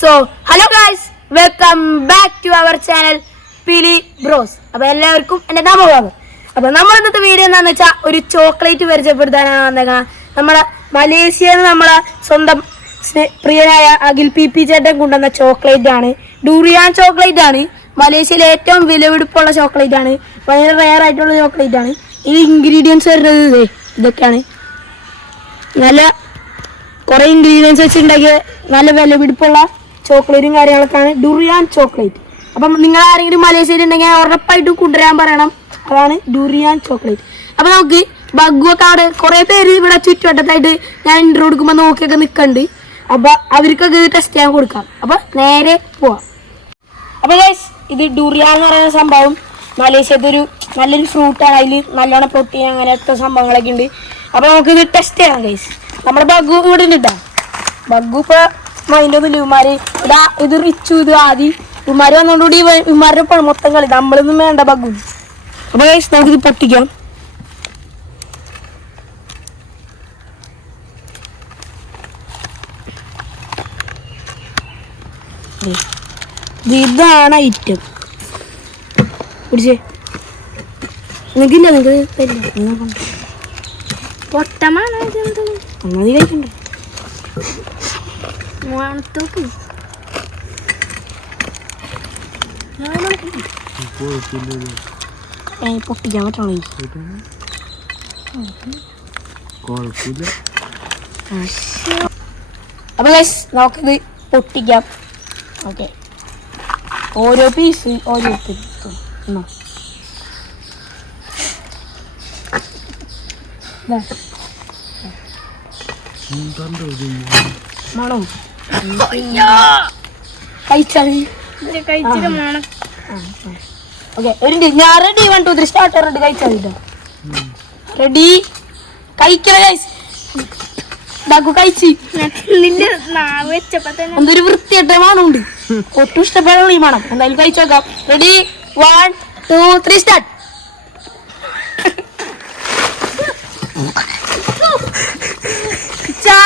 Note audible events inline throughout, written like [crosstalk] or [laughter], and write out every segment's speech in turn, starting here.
So hello guys welcome back to our channel Pili bros അപ്പൊ എല്ലാവർക്കും എന്റെ നാമഭാഗം അപ്പൊ നമ്മൾ ഇന്നത്തെ വീഡിയോ എന്താന്ന് വെച്ചാൽ ഒരു ചോക്ലേറ്റ് പരിചയപ്പെടുത്താനാണ് വന്നേക്കണം നമ്മളെ മലേഷ്യയിൽ നിന്ന് നമ്മളെ സ്വന്തം പ്രിയനായ അഖിൽ പി പി ചേട്ടൻ കൊണ്ടുവന്ന ചോക്ലേറ്റ് ആണ്. ഡൂറിയാൻ ചോക്ലേറ്റ് ആണ്. മലേഷ്യയിലെ ഏറ്റവും വിലപിടിപ്പുള്ള ചോക്ലേറ്റ് ആണ്. വളരെ റെയർ ആയിട്ടുള്ള ചോക്ലേറ്റ് ആണ്. ഈ ഇൻഗ്രീഡിയൻസ് വരുന്നത് ഇതേ ഇതൊക്കെയാണ്. നല്ല കുറെ ഇൻഗ്രീഡിയൻസ് വെച്ചുണ്ടാക്കിയ നല്ല വിലപിടിപ്പുള്ള ചോക്ലേറ്റും കാര്യങ്ങളൊക്കെയാണ് ഡുറിയാൻ ചോക്ലേറ്റ് അപ്പം നിങ്ങൾ ആരെങ്കിലും മലേഷ്യയിൽ ഉണ്ടെങ്കിൽ ഉറപ്പായിട്ടും കൊണ്ടുവരാൻ പറയണം. അതാണ് ഡുറിയാൻ ചോക്ലേറ്റ് അപ്പം നമുക്ക് ബഗ്ഗുക്കടെ അവിടെ കുറേ പേര് ഇവിടെ ചുറ്റുവട്ടത്തായിട്ട് ഞാൻ ഇന്റർവ്യൂ കൊടുക്കുമ്പോൾ നോക്കിയൊക്കെ നിൽക്കുന്നുണ്ട് അപ്പം അവർക്കൊക്കെ ടെസ്റ്റ് ചെയ്യാൻ കൊടുക്കാം. അപ്പം നേരെ പോവാം. അപ്പോൾ ഗൈസ് ഇത് ഡുറിയാൻ എന്ന് പറയുന്ന സംഭവം മലേഷ്യത്തെ ഒരു നല്ലൊരു ഫ്രൂട്ടാണ് അതിൽ നല്ലോണം പ്രോട്ടീൻ അങ്ങനത്തെ സംഭവങ്ങളൊക്കെ ഉണ്ട്. അപ്പോൾ നമുക്ക് ഇത് ടെസ്റ്റ് ചെയ്യാം ഗൈസ് നമ്മുടെ ബഗ്ഗു ഇവിടെ ഉണ്ട് ബഗ്ഗു ഇപ്പോൾ മൈൻഡ് ഒന്നുമില്ല ഇവന്മാര് ഇതാ ഇത് റിച്ചു ഇത് ആദി. ഇവന്മാര് വന്നോണ്ടുകൂടി ഇവന്മാരുടെ പണം മൊത്തം കളി. നമ്മളൊന്നും വേണ്ട ബഗ്ഗു അപ്പൊ നമുക്കിത് പൊട്ടിക്കാം. ഇതാണ് ഐറ്റം പിടിച്ചേ. നിനക്കില്ല നിനക്ക് തരില്ല. പൊട്ടമാണ് കഴിക്കണ്ട. മണത്തോക്ക് പൊട്ടിക്കാൻ പറ്റണോ? കുഴപ്പമില്ല അപ്പൊ ഗൈസ് നമുക്കിത് പൊട്ടിക്കാം ഓക്കെ ഓരോ പീസ് ഓരോ. മണോ ഞാൻ ready one two three start ready കഴിച്ചാൽ റെഡി കഴിക്കല ഗൈസ് ഡാക്കു കഴിച്ച്. നിന്റെ എന്തൊരു വൃത്തിയായിട്ട് മണമുണ്ട് ഒട്ടും ഇഷ്ടപ്പെടാനുള്ള ഈ മണം. എന്തായാലും കഴിച്ചു നോക്കാം. Ready one two three start ആ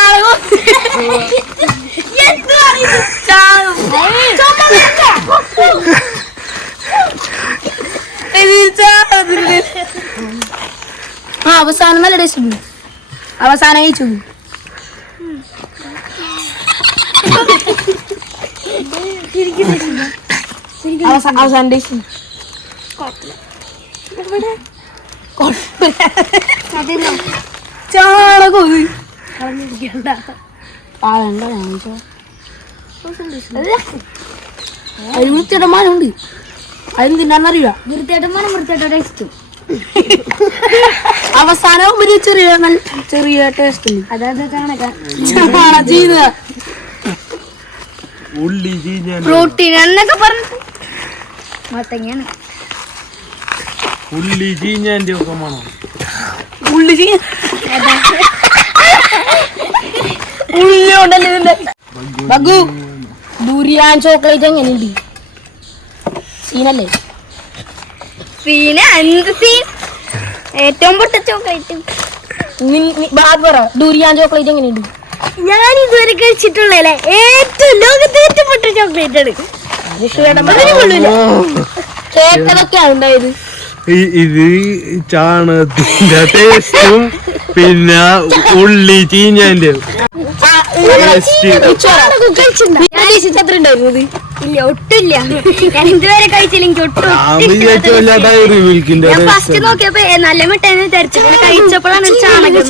അവസാനം നല്ല ടേസ്റ്റ് ഉണ്ട് അവസാനം കഴിച്ചു അവസാനം ടേസ്റ്റ് ചാണകം പാടണ്ട ഞാൻ വൃത്തിയുടെ മാനുണ്ട് അതും തിന്നാന്നറിയില്ല വൃത്തിയേട്ടന്മാരും മണം വൃത്തിയായിട്ട് ടേസ്റ്റ് അവസാനം ഒരു ചെറിയ ചെറിയ ടേസ്റ്റ് അതായത് ചാണകം. ചാണകം ചെയ്ത ഉള്ളി ചീഞ്ഞാൻ പ്രോട്ടീൻ എന്നൊക്കെ പറഞ്ഞു. മത്തങ്ങയാണ്. ഉള്ളി ചീഞ്ഞാന്റെ ഒക്കെ മണം. ഉള്ളി ചെയ്യ ഉള്ളി ഉണ്ടല്ലോ ഇതിന്റെ ബഗു ഡൂരിയാൻ ചോക്ലേറ്റ് എങ്ങനെയുണ്ട്? സീനല്ലേ? സീന എന്ത് സീൻ? ഏറ്റവും പൊട്ട ചോക്ലേറ്റ്. നി- നി- ബാഗ് പറ ഡൂരിയാൻ ചോക്ലേറ്റ് എങ്ങനെയുണ്ട്? ഞാൻ ഇതുവരെ ഏറ്റവും ലോകത്തെ ഏറ്റവും പൊട്ട ചോക്ലേറ്റ് ആണ് ഉണ്ടായത്. ഇത് ചാണകത്തിന്റെ ടേസ്റ്റും പിന്നെ ഉള്ളി ചീഞ്ഞ ഇല്ല ഒട്ടില്ല ഞാൻ ഇതുവരെ കഴിച്ചില്ല. എനിക്ക് ഒട്ടും വിചാരിച്ചല്ല ഡയറി മിൽക്കിന്റെ ഞാൻ ഫസ്റ്റ് നോക്കിയപ്പോ നല്ല മിഠായി തെരച്ചു പിന്നെ കഴിച്ചപ്പോഴാണ് ഒരു ചാണകം.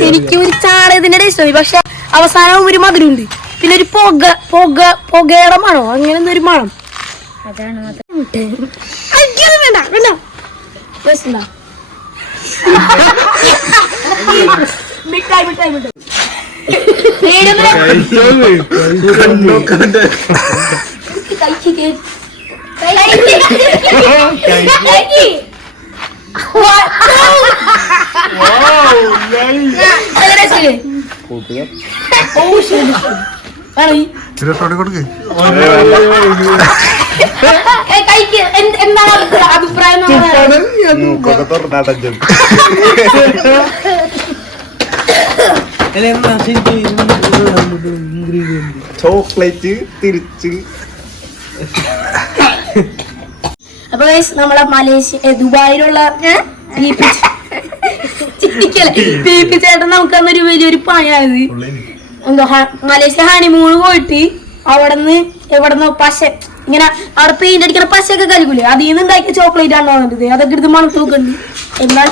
ശരിക്കും ഒരു ചാണകത്തിന്റെ ടേസ്റ്റ് മതി പക്ഷെ അവസാനം ഒരു മധുരമുണ്ട്. പിന്നെ ഒരു പുക പുക പുകയുടെ മണോ. അങ്ങനെ ഒരു മണം. അതാണ് വേണ്ട വേണ്ട. [laughs] എന്താണ് അഭിപ്രായം? [laughs] അഭിപ്രായം എന്ന് പറഞ്ഞാൽ? അല്ല എന്നാ ശരി ഇൻഗ്രീഡിയന്റ് ചോക്ലേറ്റ് തിരിച്ച്. അപ്പൊ നമ്മളെ മലേഷ്യ ദുബായിലുള്ള ചേട്ടൻ നമുക്കന്നൊരു വലിയൊരു പണിയായത്. എന്തോ മലേഷ്യ ഹണിമൂണ് പോയിട്ട് അവിടെന്ന് എവിടെന്നോ പശ ഇങ്ങനെ അവിടെ പെയിന്റ് അടിക്കണ പശയൊക്കെ കളിക്കൂലേ അതിൽ നിന്ന് ഉണ്ടാക്കിയ ചോക്ലേറ്റ് ആണ് വന്നിട്ട്? അതൊക്കെ എടുത്ത് മണത്ത് നോക്കുന്നുണ്ട് എന്നാൽ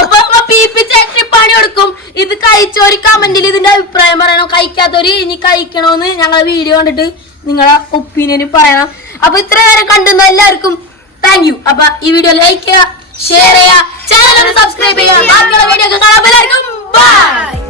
അപ്പൊ പി പി ചേട്ടന് പണി കൊടുക്കും. ഇത് കഴിച്ചോര് കമന്റിൽ ഇതിന്റെ അഭിപ്രായം പറയണം. കഴിക്കാത്തവര് ഇനി കഴിക്കണോന്ന് ഞങ്ങളെ വീഡിയോ കണ്ടിട്ട് നിങ്ങളെ ഒപ്പീനിയന് പറയണം. അപ്പൊ ഇത്ര നേരം കണ്ടുന്ന എല്ലാവർക്കും താങ്ക് യു അപ്പൊ ഈ വീഡിയോ ലൈക്ക് ചെയ്യുക ഷെയർ ചെയ്യുക ചാനൽ സബ്സ്ക്രൈബ് ചെയ്യുക. ബാക്കിയുള്ള വീഡിയോ കാണാൻ ബൈ